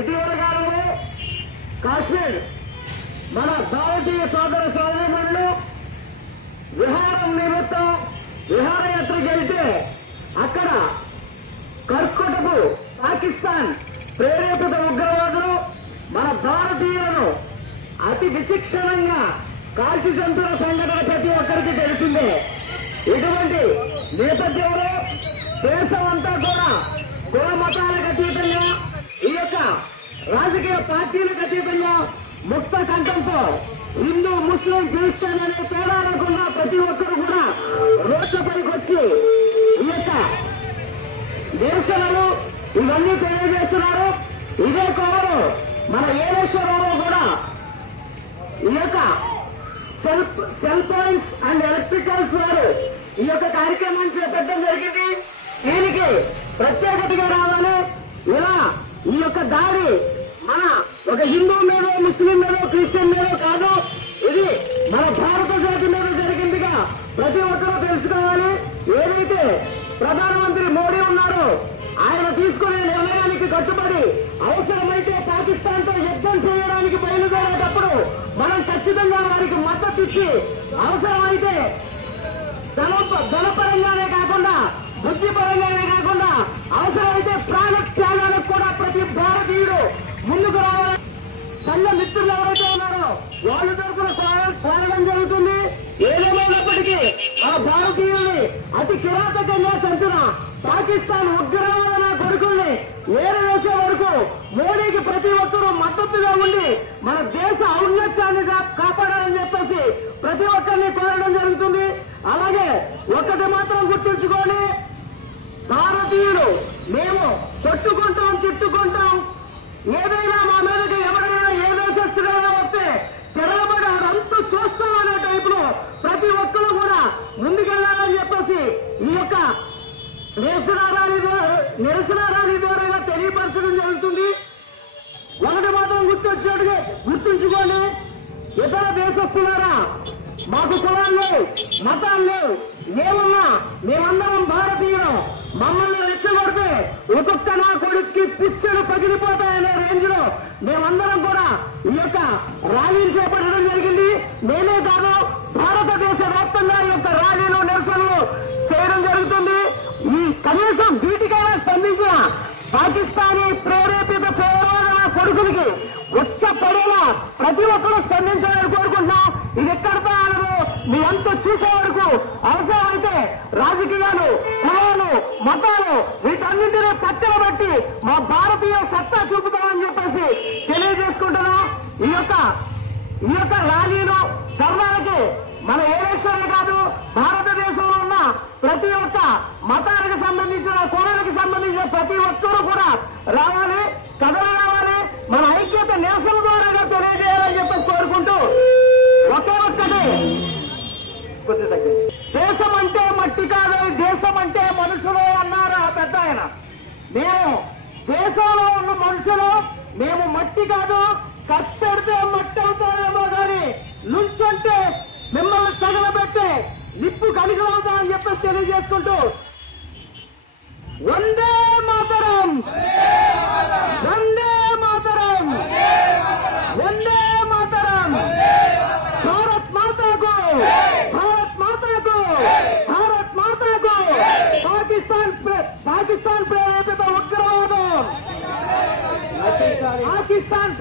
ఇటీవల కాలంలో కాశ్మీర్ మన భారతీయ సోదర సోదరీమణులు విహారం నిమిత్తం విహారయాత్రకు వెళ్తే అక్కడ కర్కొటకు పాకిస్తాన్ ప్రేరేపిత ఉగ్రవాదులు మన భారతీయులను అతి విచక్షణంగా కాల్చి చంపుల సంఘటన ప్రతి ఒక్కరికి తెలిసిందే. ఇటువంటి నేపథ్యంలో దేశం అంతా కూడా కుల మతాలకు అతీతంగా ఈ యొక్క రాజకీయ పార్టీలకు అతీతంగా ముక్త కంఠంతో హిందూ ముస్లిం క్రిస్టియన్ అనే తేడా లేకుండా ప్రతి ఒక్కరు కూడా రోడ్లపైకి వచ్చి ఈ యొక్క నిరసనలు ఇవన్నీ తెలియజేస్తున్నారు. ఇదే కోవలో మన ఏలేశ్వరంలో కూడా ఈ యొక్క సెల్ పాయింట్స్ అండ్ ఎలక్ట్రికల్స్ వారు ఈ యొక్క కార్యక్రమాన్ని చేపట్టడం జరిగింది. దీనికి ప్రత్యేకతగా రావాలి. ఇలా ఈ యొక్క దాడి మన ఒక హిందూ మీద ముస్లిం మీద క్రిస్టియన్ మీద కాదు, ఇది మన భారత జాతి మీద జరిగిందిగా ప్రతి ఒక్కరూ తెలుసుకోవాలి. ఏదైతే ప్రధానమంత్రి మోడీ ఉన్నారో ఆయన తీసుకునే నిర్ణయానికి కట్టుబడి అవసరమైతే పాకిస్తాన్ తో యుద్ధం చేయడానికి బయలుదేరేటప్పుడు మనం ఖచ్చితంగా వారికి మద్దతు ఇచ్చి అవసరమైతే ధనపరంగానే కాకుండా బుద్ధిపరంగానే కాకుండా అవసరమైతే ప్రాణ త్యాగాలకు కూడా ప్రతి భారతీయుడు ముందుకు రావాలని సంఘ మిత్రులు ఎవరైతే ఉన్నారో వాళ్ళ తరఫున కోరడం జరుగుతుంది. ఏదేమైనప్పటికీ మన భారతీయుల్ని అతి కిరాతకంగా చంపిన పాకిస్తాన్ ఉగ్రవాద కొడుకుల్ని ఏరవేసే వరకు మోడీకి ప్రతి ఒక్కరూ మద్దతుగా ఉండి మన దేశ ఔన్నత్యాన్ని కాపాడాలని చెప్పేసి ప్రతి ఒక్కరిని కోరడం జరుగుతుంది. అలాగే ఒక్కటి మాత్రం గుర్తుంచుకోండి, భారతీయులు మేము కొట్టుకుంటాం తిట్టుకుంటాం, ఏదైనా మా మీదకి ఎవరైనా ఏ దేశస్తుడైనా వస్తే తెరవబడి అదంతా చూస్తామనే టైప్ లో ప్రతి ఒక్కరూ కూడా ముందుకెళ్లాలని చెప్పేసి ఈ యొక్క నిరసన ర్యాలీ ద్వారా తెలియపరచడం జరుగుతుంది. ఒకటి మాత్రం గుర్తుంచుకోండి, ఇతర దేశస్తులారా మాకు కులాలు లేవు, మతాలు లేవు, ఏమున్నా మేమందరం భారతీయులం, మమ్మల్ని రెచ్చగొడితే ఒక్కొక్క నా కొడుక్కి పిచ్చలు పగిలిపోతాయనే రేంజ్ లో మేమందరం కూడా ఈ యొక్క ర్యాలీని చేపట్టడం జరిగింది. నేనే కాదు భారతదేశ వ్యాప్తంగా ఈ యొక్క ర్యాలీలు నిరసనలు చేయడం జరుగుతుంది. ఈ కనీసం వీటికైనా స్పందించిన పాకిస్తానీ ప్రేరేపిత పేదవాళ్ళ కొడుకులకి ఉచ్చ పడేలా ప్రతి ఒక్కరూ స్పందించాలని కోరుకుంటున్నాం. ఇది ఎక్కడితో ఆగదు, మీ అంత చూసే వరకు అవసరమైతే రాజకీయాలు, కులాలు, మతాలు వీటన్నింటినీ పక్కన బట్టి మా భారతీయ సత్తా చూపుతామని చెప్పేసి తెలియజేసుకుంటున్నాం. ఈ యొక్క ర్యాలీలో ధర్నాలకి మన ఏలేశ్వరులు కాదు, భారతదేశంలో ఉన్న ప్రతి ఒక్క మతానికి సంబంధించిన కులాలకు సంబంధించిన ప్రతి ఒక్కరూ కూడా రావాలి, కథలు రావాలి, మన ఐక్యత నిరసన ద్వారా తెలియజేయాలని చెప్పి కోరుకుంటూ ఒకే ఒక్కటి దేశం అంటే మట్టి కాదు, దేశం అంటే మనుషులు అన్నారు ఆ పెద్ద ఆయన. మేము దేశంలో ఉన్న మనుషులు, మేము మట్టి కాదు, కష్టడితే మట్టి అవుతారేమో కానీ నుంచుంటే మిమ్మల్ని తగలబెట్టే నిప్పు కలిగి అవుతామని చెప్పేసి తెలియజేసుకుంటూ వందే మాతరం, వందే మాతరం, వందే మాతరం, భారత్ మాతాకు, భారత్ మాతాకు, భారత్ మాతాకు. పాకిస్తాన్ ప్రేరేపిత ఉగ్రవాదం, పాకిస్తాన్